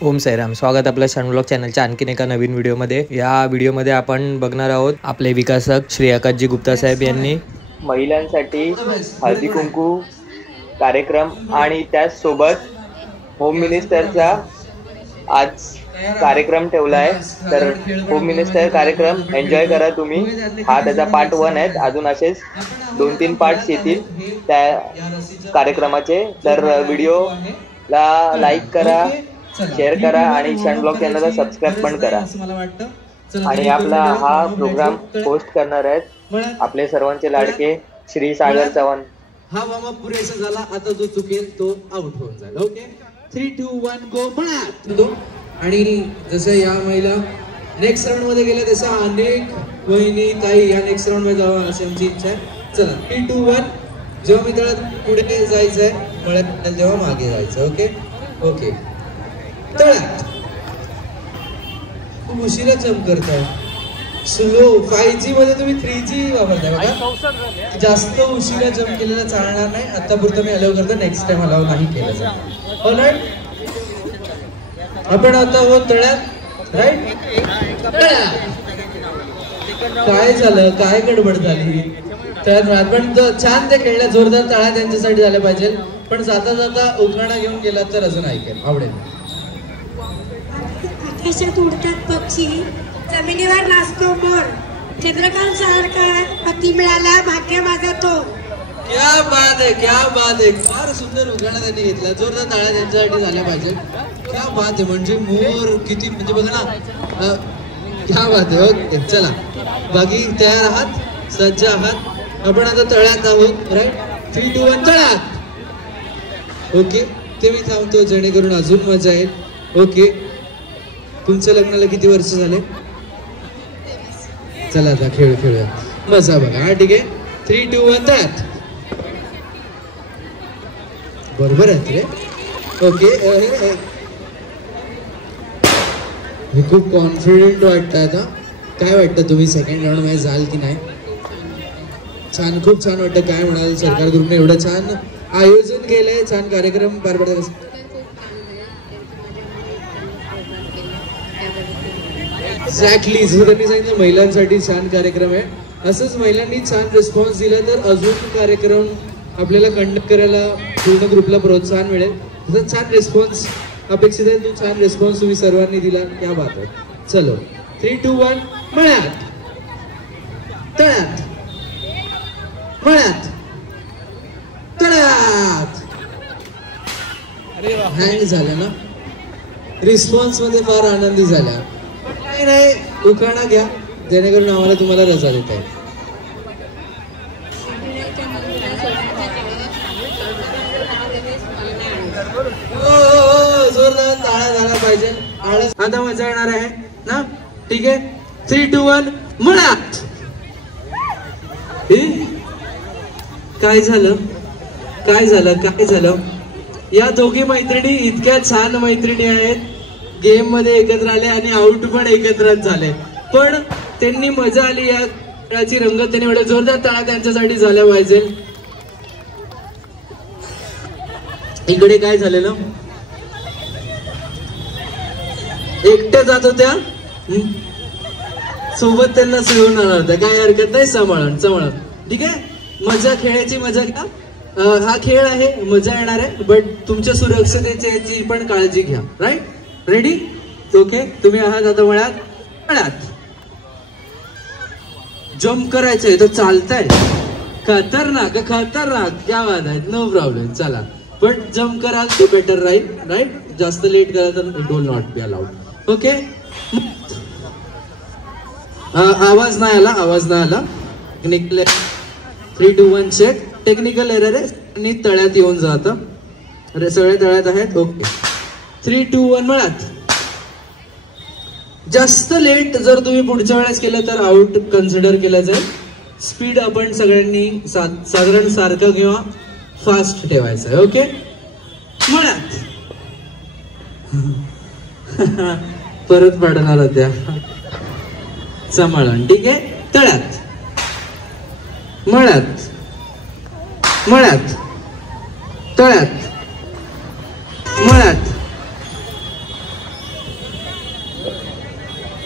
ओम साईराम, स्वागत आपल्या शन ब्लॉग चॅनलच्या आणखीन एका नवीन व्हिडिओमध्ये। या व्हिडिओमध्ये आपण बघणार आहोत आपले विकासक श्री आकाशजी गुप्ता साहेब यांनी महिलांसाठी हळदी कुंकू कार्यक्रम आणि त्याचसोबत होम मिनिस्टरचा आज कार्यक्रम ठेवला आहे। तर होम मिनिस्टर कार्यक्रम एन्जॉय करा तुम्ही। हा त्याचा पार्ट 1 आहे, अजून असेच 2-3 पार्ट्स येतील त्या कार्यक्रमाचे। तर व्हिडिओला लाईक करा, शेअर करा आणि शन ब्लॉग चॅनलला सबस्क्राइब पण करा। आणि आपला हा प्रोग्राम होस्ट करणार आहेत आपले सर्वांचे लाडके श्री सागर चव्हाण। हा वामा पुरेसा झाला, आता जो चुकेल तो आउट होऊन जाईल। ओके 3 2 1 गो म्हणा। आणि जसं या महिला नेक्स्ट राऊंड मध्ये गेल्या तसं अनेक वहिनी ताई या नेक्स्ट राऊंड मध्ये जावं अशी आमची इच्छा आहे। चला 3 2 1 जेव्हा मी तळ्यात पुढे जायचंय मळ्यात तेव्हा मागे जायचं। ओके ओके तळ्यात खूप उशिरा जम्प करताय, स्लो 5G मध्ये तुम्ही 3G वापरताय बघा। जास्त उशिरा जम्प केलेला चालणार नाही, आतापुरतं मी अलाव करतो, नेक्स्ट टाइम अलाव नाही केलं जाईल। ऑलराइट आपण आता आहोत तळ्यात, राईट? काय झालं, काय गडबड झाली तळ्यात? पण छान ते खेळल्या, जोरदार तळ्यात त्यांच्यासाठी झाले पाहिजे, पण जाता जाता उखाणा घेऊन गेला तर अजून ऐकेल, आवडेल। आकाशात उडतात पक्षी, जमिनीवर नाचतो मोर, चंद्रकांत सारखा पती मिळाला भाग्य माझा तो। क्या बात है, क्या बात है, फार सुंदर उखाणा त्यांनी घेतला, जोरदार टाळ्या त्यांच्यासाठी झाल्या पाहिजे। क्या बात आहे, म्हणजे मोर किती, म्हणजे बघा ना, क्या बात आहे। ओके चला बाकी तयार आहात, सज्ज आहात? आपण आता तळ्यात आहोत, राईट? 3 2 1 तळ्यात। ओके ते मी थांबतो जेणेकरून अजून मजा येईल। ओके तुमच्या लग्नाला किती वर्ष झाले? चला आता खेळ खेळूया, मजा बघा। हा ठीक आहे, 3 2 1 तळ्यात। बरोबर आहे रे। ओके मी खूप कॉन्फिडेंट वाटतं आता। काय वाटतं तुम्ही सेकंड राऊंड मध्ये जाल की नाही? छान, खूप छान वाटतं। काय म्हणाल सरकारकडून एवढं छान आयोजन केलंय, छान कार्यक्रम पार पडत। एक्झॅक्टली जसं त्यांनी सांगितलं, महिलांसाठी छान कार्यक्रम आहे। असंच महिलांनी छान रिस्पॉन्स दिला तर अजून कार्यक्रम आपल्याला कंडक्ट करायला पूर्ण ग्रुपला प्रोत्साहन मिळेल। तसं छान रिस्पॉन्स अपेक्षित आहे, तो छान रिस्पॉन्स तुम्ही सर्वांनी दिला, क्या बात आहे। चलो 3 2 1 मळ्यात तळ्यात, मळ्यात तळ्यात। हँग झालं ना, रिस्पॉन्स मध्ये फार आनंदी झाल्या। नाही उखाणा घ्या जेणेकरून आम्हाला तुम्हाला रजा देता येईल। जोरदार टाळ्या झाला पाहिजे, आता मजा येणार आहे ना? ठीक आहे 3 2 1 मळ्यात। काय झालं, काय झालं, काय झालं? या दोघी मैत्रिणी इतक्या छान मैत्रिणी आहेत, गेम मध्ये एकत्र आले आणि आउट पण एकत्रच झाले, पण त्यांनी मजा आली। या खेळाची रंगत त्यांनी एवढ्या जोरदार टाळ्या त्यांच्यासाठी झाल्या पाहिजे। इकडे काय झालेलं, एकट्या जात होत्या, सोबत त्यांना सहून आणणार होत्या, काय हरकत नाही, सांभाळून सांभाळून। ठीक आहे, मजा, खेळायची मजा घ्या। हा खेळ आहे, मजा येणार आहे, बट तुमच्या सुरक्षिततेची पण काळजी घ्या, राईट? रेडी? ओके तुम्ही आहात आता मळ्यात, मळ्यात जम्प करायचंय तर चालतंय, खतरनाक खतरनाक, क्या बात आहे, नो प्रॉब्लेम। चला पण जम्प कराल ते बेटर राहील, राईट? जास्त लेट करा तर it will not be allowed. Okay आवाज नाही आला, आवाज नाही आला, टेक्निकल 3 2 1 चेक, टेक्निकल एरर आहे, आणि तळ्यात येऊन जातं, अरे सगळे तळ्यात आहेत। ओके 3 2 1 मळ्यात। जास्त लेट जर तुम्ही पुढच्या वेळेस केलं तर आउट कन्सिडर केलं जाईल। स्पीड आपण सगळ्यांनी साधारण सारखं किंवा फास्ट ठेवायचं आहे। ओके मळ्यात परत पडणार होत्या, सांभाळून। ठीक आहे तळ्यात, मळ्यात, मळ्यात तळ्यात, मळ्यात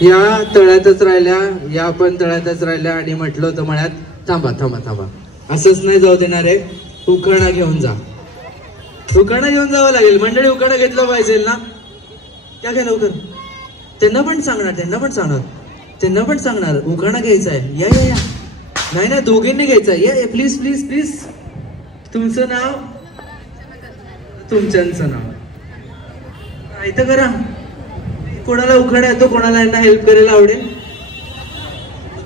या तळ्यातच राहिल्या, या पण तळ्यातच राहिल्या आणि म्हटलं होतं मळ्यात थांबा थांबा थांबा, असंच नाही जाऊ देणार आहे, उखाणा घेऊन जा. उखाणा घेऊन जावं लागेल मंडळी, उखाणा घेतलं पाहिजे ना. क्या काय लवकर, त्यांना पण सांगणार उखाणा घ्यायचा आहे. या या या, नाही ना दोघींनी घ्यायचा. या प्लीज प्लीज प्लीज. तुमचं नाव, तुमच्यांचं नाव माहिती करा. कोणाला उखाणा येतो, कोणाला यांना हेल्प करायला आवडेल?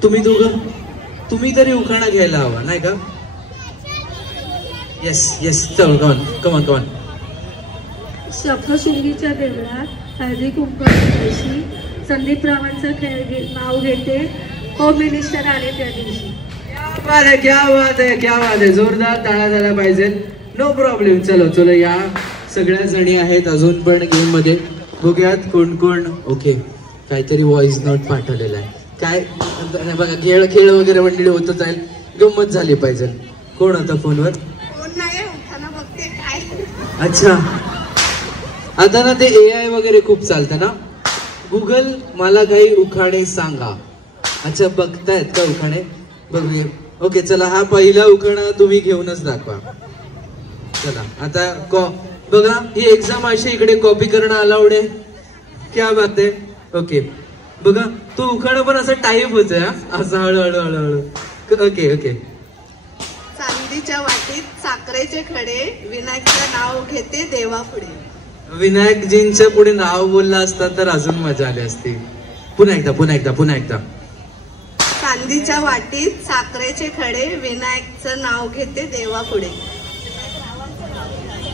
तुम्ही दोघं, तुम्ही तरी उखाणा घ्यायला हवा नाही का? येस येस, चल कमान कमान कमान. सप्तशृंगीच्या देवळात हळदी कुंकवाच्या दिवशी संदीप रावांचं नाव घेते, होम मिनिस्टर आले त्या दिवशी. क्या बात आहे, जोरदार टाळ्या झाला पाहिजे. No problem. चलो चलो, या सगळ्या जणी आहेत अजून पण गेम मध्ये. बघूयात कोण कोण. ओके, काहीतरी व्हॉइस नोट पाठवलेला आहे. काय बघा, खेळ खेळ वगैरे मंडळी होतच आहे, गंमत झाली पाहिजे. कोण होता फोनवर? अच्छा, आता ना ते AI वगैरे खूप चालतं ना. गुगल मला काही उखाणे सांगा. अच्छा, बघतायत का उखाणे? बघूया. ओके चला, हा पहिला उखाणा तुम्ही घेऊनच दाखवा. चला आता बघा, ही एक्झाम अशी इकडे कॉपी करणं अलाउड आहे. क्या बात आहे. ओके बघा, तो उखाणा पण असं टाईप होत असं हळूहळू हळूहळू. Okay okay. चांदीच्या वाटीत साखरेचे खडे, विनायकचं नाव घेते देवा पुढे. विनायकजींच्या पुढे नाव बोलला असता तर अजून मजा आली असती. पुन्हा एकदा. चांदीच्या वाटीत साखरेचे खडे, विनायकचं नाव घेते देवा पुढे.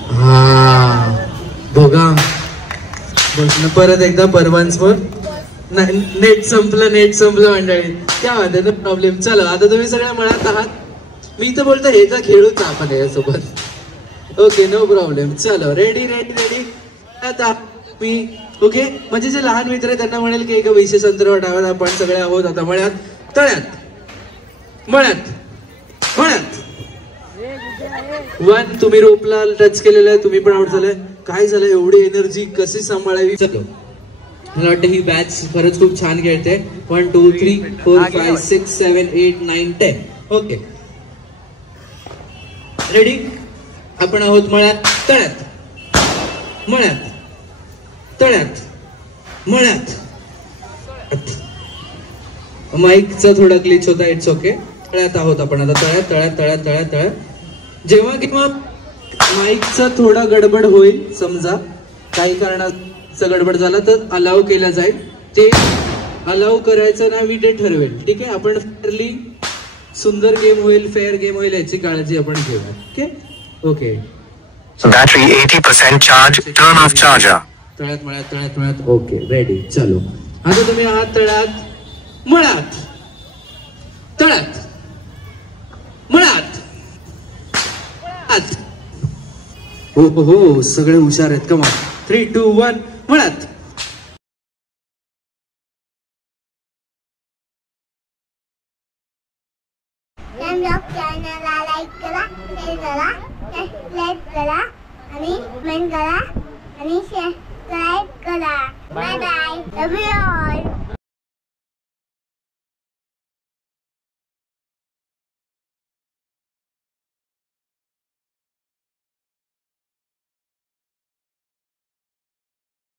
हा बघा, बघ परत एकदा परवांसवर. नेट संपलं मंडळी. क्या वाटत आहे, प्रॉब्लेम. चला आता तुम्ही सगळ्या मळ्यात आहात, मी तर बोलतो हे का खेळूच आपण यासोबत. Okay no problem. चलो रेडी. आता मी ओके, म्हणजे जे लहान मित्र आहे त्यांना म्हणेल की एका विशेष अंतरावर डाव्यात आपण सगळे आहोत आता मळ्यात, तळ्यात, मळ्यात. वन, तुम्ही रोपला टच केलेलं आहे, तुम्ही पण आउट झालाय. काय झालं, एवढी एनर्जी कशी सांभाळावी? चलो, मला वाटतं ही बॅच खरंच खूप छान खेळते. 1 2 3 4 5 6 7 8 9 10. Okay ready. आपण आहोत मळ्यात, तळ्यात. माईकचा थोडा ग्लिच होता, इट्स ओके. तळ्यात आहोत आपण आता, तळ्यात. जेव्हा किंवा माईकचा थोडा गडबड होईल, समजा काही कारणाचा गडबड झाला तर अलाव केला जाईल. ते अलाव करायचं ना मी ते ठरवेल. ठीक आहे, आपण फेअरली सुंदर गेम होईल, फेअर गेम होईल याची काळजी आपण घेऊया. Okay. Battery 80% charge. Turn off charger. तळ्यात. Okay ready. चलो आता तुम्ही आहात तळ्यात, मळ्यात. हो सगळे हुशार आहेत. कमा 3 2 1 मळ्यात. चॅनलला लाईक करा, शेअर करा, सबस्क्राईब करा आणि कमेंट करा आणि सबस्क्राईब करा. Bye bye, love you all.